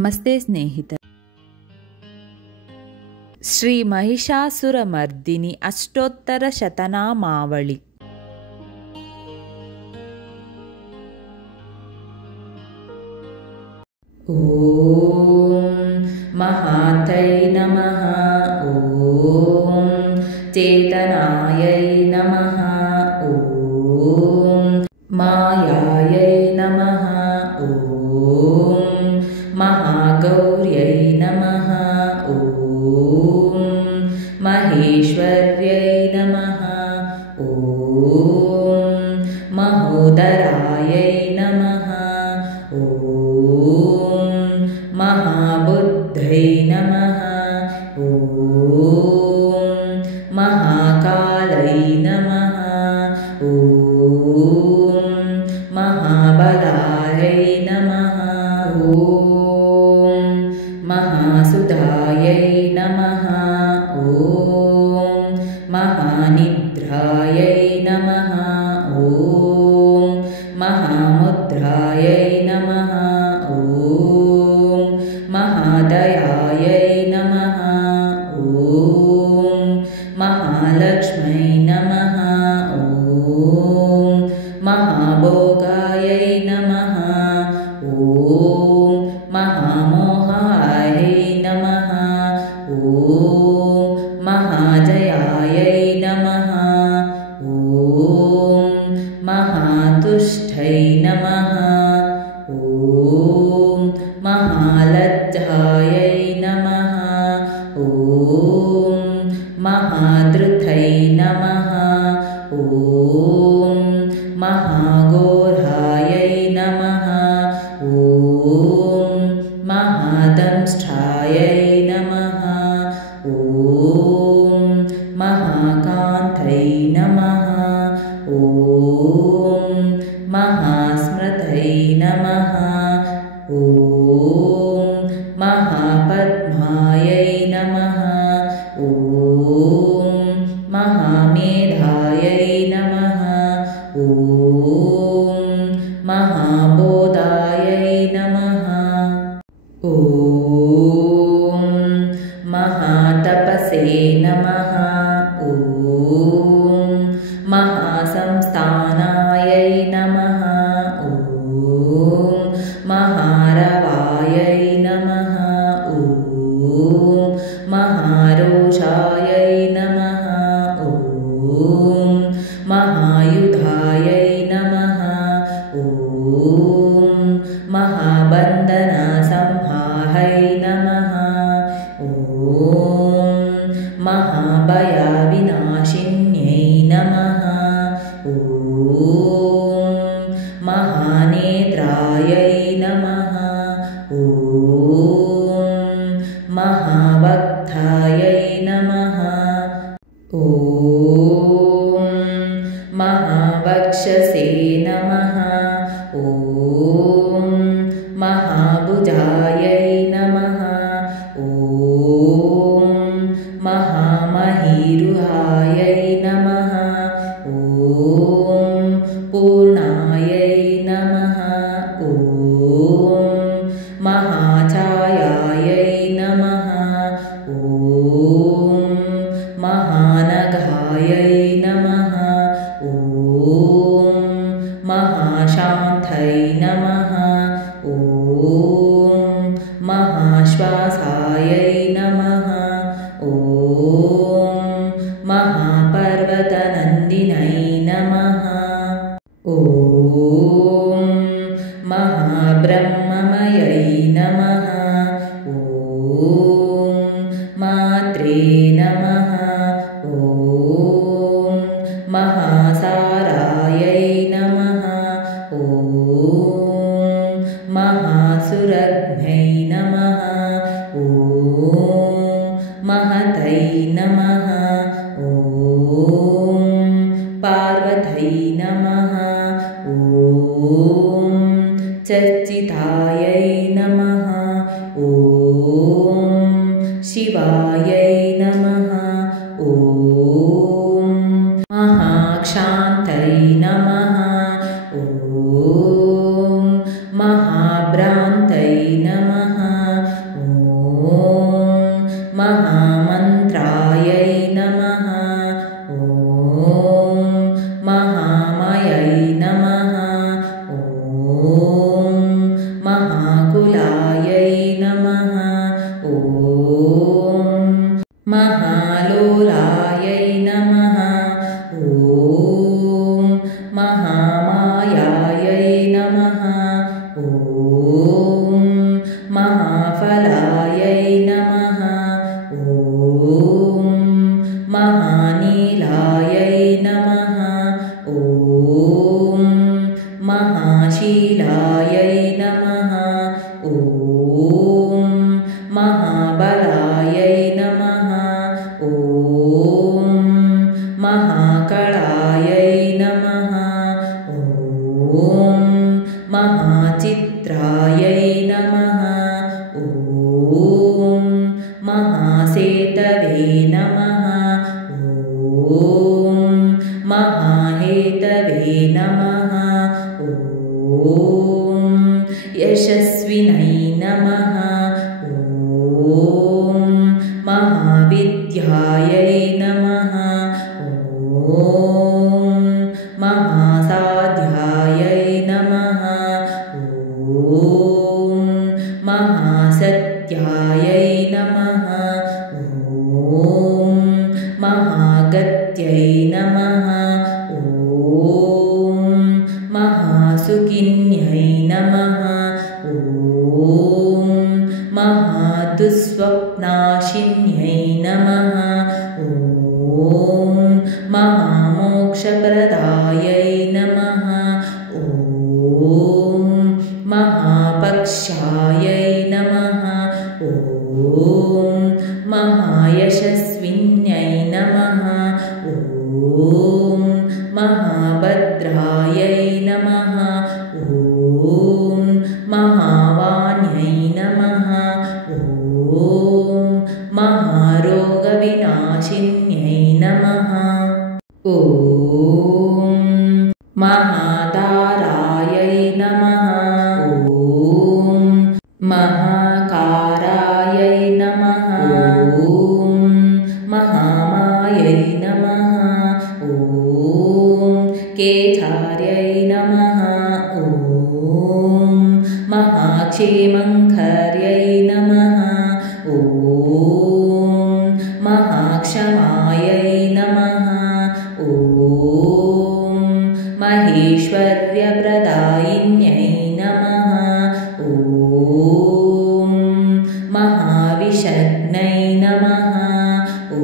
ನಮಸ್ತೆ ಸ್ನೇಹಿತರೆ. ಶ್ರೀ ಮಹಿಷಾಸುರಮರ್ದಿನಿ ಅಷ್ಟೋತ್ತರ ಶತನಾಮಾವಳಿ. ಓಂ ಮಹಾತೈ ನಮಃ. ಓಂ ಚೇತನಾಯೈ ನಮಃ. ಓಂ ಮಾಯಾಯೈ ನಮಃ. ಓಂ ಮಹಾಗೌರ್ಯೈ ನಮಃ. ಓಂ ಮಹೇಶ್ವರ್ಯೈ ನಮಃ. ಓಂ ಮಹೋದರಾಯೈ ನಮಃ. ಓಂ ಮಹಾಬುದ್ಧೈ ನಮಃ. ಓಂ ಮಹಾಕಾಲೈ ನಮಃ. ಓಂ ಮಹಾಬಲಾಯೈ ನಮಃ. ಓಂ ಮಹಾಸುಧಾಯೈ ನಮಃ. ಓಂ ಮಹಾನಿದ್ರಾಯೈ ನಮಃ. ಓಂ ಮಹಾಮುದ್ರಾಯೈ ನಮಃ. ಓಂ ಮಹಾದಯಾಯೈ ನಮಃ. ಓಂ ಮಹಾಲಕ್ಷ್ಮೈ ನಮಃ. ಓಂ ಮಹಾಭೋಗಾಯೈ ನಮಃ. ಓಂ ಮಹಾಮೋಹಾಯೈ ನಮಃ. ಓಂ ಮಹಾಜಯಾಯೈ ನಮಃ. ಓಂ ಮಹಾತುಷ್ಟೈ ನಮಃ. ಓಂ ಮಹಾಲಜ್ಜಾಯೈ ನಮಃ. ಓಂ ಮಹಾಧೃತೈ ನಮಃ. ಓಂ ಮಹಾಘೋರಾಯೈ ನಮಃ. ಓಂ ಮಹಾದಂಷ್ಟ್ರಾಯೈ ನಮಃ. ಓಂ ಮಹಾಕಾಂತೈ ನಮಃ. ಓಂ ಮಹಾಸ್ಮೃತೈ ನಮಃ. ಓಂ ಮಹಾಪದ್ಮಾಯೈ ನಮಃ. ಓಂ ಮಹಾಮೇಧಾಯೈ ನಮಃ. ಓಂ ಮಹಾಬೋಧಾಯೈ ನಮಃ. ಓಂ ಮಹಾತಪಸೇ ನಮಃ. ಓಂ ಮಹಾಸಂಸ್ಥಾನಾಯೈ ನಮಃ. ಓಂ ಮಹಾರವಾಯೈ ನಮಃ. ಓಂ ಮಹಾರೋಷಾಯೈ ನಮಃ. ಓಂ ಮಹಾಯುಧಾಯೈ ನಮಃ. ಓಂ ಮಹಾಬಂಧನ ಸಂಹಾರೈ ನಮಃ. ಓಂ ಮಹಾಭಯ ವಿನಾಶಿನ್ಯೈ ನಮಃ. ಓಂ ಮಹಾನೇತ್ರಾಯೈ ನಮಃ. ಓಂ ಮಹಾಭಕ್ತಾಯೈ ನಮಃ. ಓಂ ಮಹಾವಕ್ಷಸೇ ನಮಃ. ಓಂ ಮಹಾಭುಜಾಯೈ ನಮಃ. ಓಂ ಮಹಾಮಹೀರುಹಾಯೈ ನಮಃ. ಓಂ ಪೂರ್ಣಾಯೈ ನಮಃ. ಓಂ ಮಹಾಛಾಯಾಯೈ ನಮಃ. ಓಂ ಮಹಾನಘಾಯೈ ನಮಃ. ಓಂ ಮಹಾಶಾಂತೈ ನಮಃ. ಓಂ ಮಹಾಶ್ವಾಸಾಯೈ ನಮಃ. ಓಂ ಮಹಾಪರ್ವತನಂದಿನೈ ನಮಃ. ಓಂ ಮಹಾಬ್ರಹ್ಮಮಯೈ ನಮಃ. ಓಂ ಮಾತ್ರೇ ನಮಃ. ಓಂ ಮಹಾಸಾರಾಯೈ ನಮಃ. ಓಂ ಮಹಾಸುರಜ್ಞೈ ನಮಃ. ಓಂ ಮಹತೈ ನಮಃ. ಓಂ ಪಾರ್ವತೈ ನಮಃ. ಓಂ ಚರ್ಚಿತಾಯೈ ನಮಃ. ಓಂ ಶಿವಾಯೈ ನಮಃ. ಓಂ ಮಹಾಕ್ಷಾಂತೈ ನಮಃ. ಓಂ ಮಹಾಭ್ರಾಂತೈ ನಮಃ. महापक्षायैश्वर्यप्रदायै नमः। ॐ महापक्षायै नमः। ॐ महायशस्विन्यै नमः। ॐ महाभद्रायै नमः। ॐ महावाण्यै नमः। ॐ महारोगविनाशिन्यै नमः। ॐ महादारायै नमः। ॐ महाकारायै नमः। ॐ महामायै नमः। ॐ केदार्यै नमः। ॐ महाक्षेमङ्कर्यै नमः। ॐ महाक्षमायै नमः। ॐ महेश्वर्यप्रदायिन्यै नमः। ॐ महाविषग्नै नमः। ॐ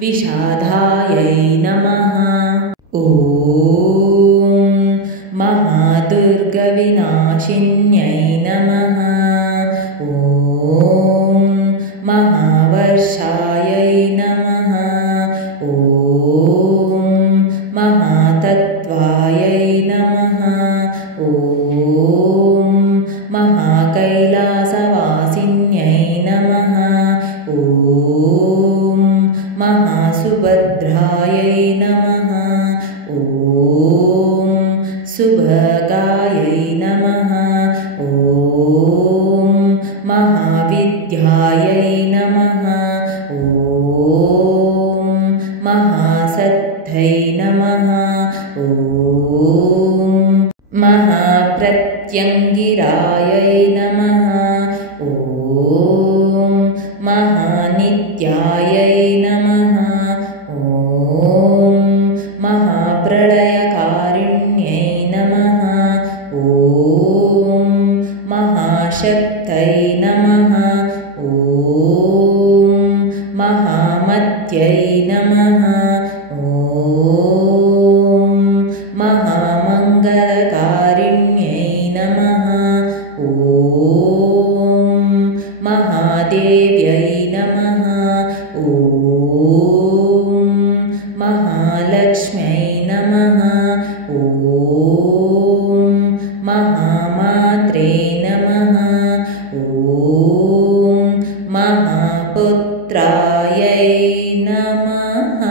विषादायै नमः। ॐ महादुर्गविनाशिन्यै नमः। ॐ महावर्षायै नमः। ॐ महातत्त्वायै नमः। ॐ महाकैलासवासिन्यै नमः। ॐ महासुभद्रायै नमः। ॐ सुभगायै नमः। ॐ महाविद्यायै नमः। ॐ महासत्यै नमः। ॐ महाप्रत्यङ्गिरायै नमः। ॐ महानित्यायै नमः। ॐ महाप्रलयकारिण्यै नमः। ॐ महाशक्त्यै नमः। ॐ महामत्यै नमः। ॐ महामङ्गलकारिण्यै नमः। ॐ महादेव्यै नमः। ॐ महालक्ष्म्यै नमः। ॐ महामात्रे नमः। ॐ महापुत्रायै नमः।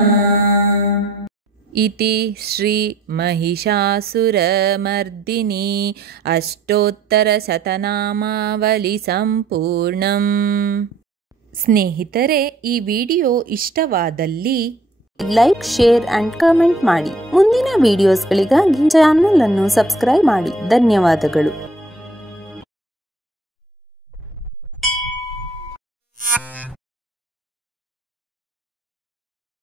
इति श्री महिषासुरमर्दिनी अष्टोत्तरशतनामावली ಸಂಪೂರ್ಣಂ। ಸ್ನೇಹಿತರೆ, ಈ ವಿಡಿಯೋ ಇಷ್ಟವಾದಲ್ಲಿ ಲೈಕ್, ಶೇರ್ ಅಂಡ್ ಕಮೆಂಟ್ ಮಾಡಿ. ಮುಂದಿನ ವಿಡಿಯೋಸ್ಗಳಿಗಾಗಿ ಚಾನೆಲ್ ಅನ್ನು ಸಬ್ಸ್ಕ್ರೈಬ್ ಮಾಡಿ. ಧನ್ಯವಾದಗಳು.